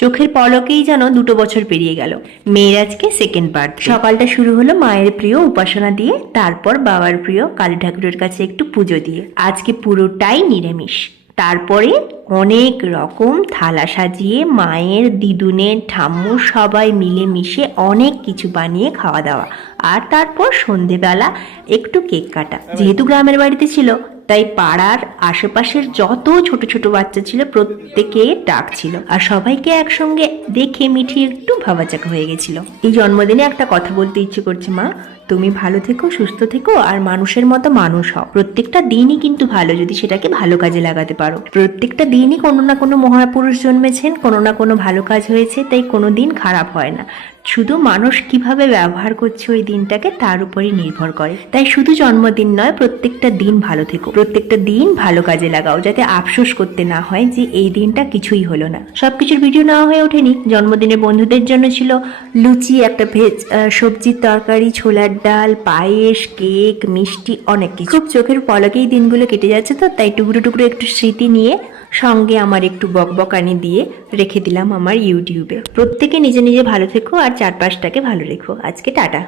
চোখের পলকেই যেন 2 বছর পেরিয়ে গেল। মেয়ের আজকে সেকেন্ড বার্থ। সকালটা শুরু হলো মায়ের প্রিয় উপাসনা দিয়ে, তারপর বাবার প্রিয় কালী ঠাকুরের কাছে একটু পুজো দিয়ে। আজকে পুরোটাই নিরামিষ। তারপরে অনেক রকম থালা সাজিয়ে মায়ের, দিদুনের, ঠাম্মু সবাই মিলে মিশে অনেক কিছু বানিয়ে খাওয়া দাওয়া। আর তারপর সন্ধেবেলা একটু কেক কাটা। যেহেতু গ্রামের বাড়িতে ছিল, তাই পাড়ার আশেপাশের যত ছোট ছোট বাচ্চা ছিল প্রত্যেকে ডাকছিল, আর সবাইকে একসঙ্গে দেখে মিঠি একটু ভাবাচাকা হয়ে গেছিল। এই জন্মদিনে একটা কথা বলতে ইচ্ছে করছে, মা তুমি ভালো থেকো, সুস্থ থেকো, আর মানুষের মতো মানুষ হও। প্রত্যেকটা দিনই কিন্তু ভালো যদি সেটাকে ভালো কাজে লাগাতে পারো। প্রত্যেকটা দিনই কোনো না কোনো মহাপুরুষ জন্মেছেন, কোনো না কোনো ভালো কাজ হয়েছে, তাই কোনো দিন খারাপ হয় না। শুধু মানুষ কিভাবে ব্যবহার করছে ওই দিনটাকে তার উপরই নির্ভর করে। তাই শুধু জন্মদিন নয়, প্রত্যেকটা দিন ভালো থেকো, প্রত্যেকটা দিন ভালো কাজে লাগাও, যাতে আফসোস করতে না হয় যে এই দিনটা কিছুই হলো না। সবকিছুর ভিডিও নেওয়া হয়ে ওঠেনি। জন্মদিনে বন্ধুদের জন্য ছিল লুচি, একটা ভেজ সবজির তরকারি, ছোলার ডাল, পায়েস, কেক, মিষ্টি, অনেক কিছু। খুব চোখের পলকেই দিনগুলো কেটে যাচ্ছে, তো তাই টুকরো টুকরো একটু স্মৃতি নিয়ে সঙ্গে আমার একটু বকবকানি দিয়ে রেখে দিলাম আমার ইউটিউবে। প্রত্যেকে নিজে নিজে ভালো থেকো আর চারপাশটাকে ভালো রেখো। আজকে টাটা।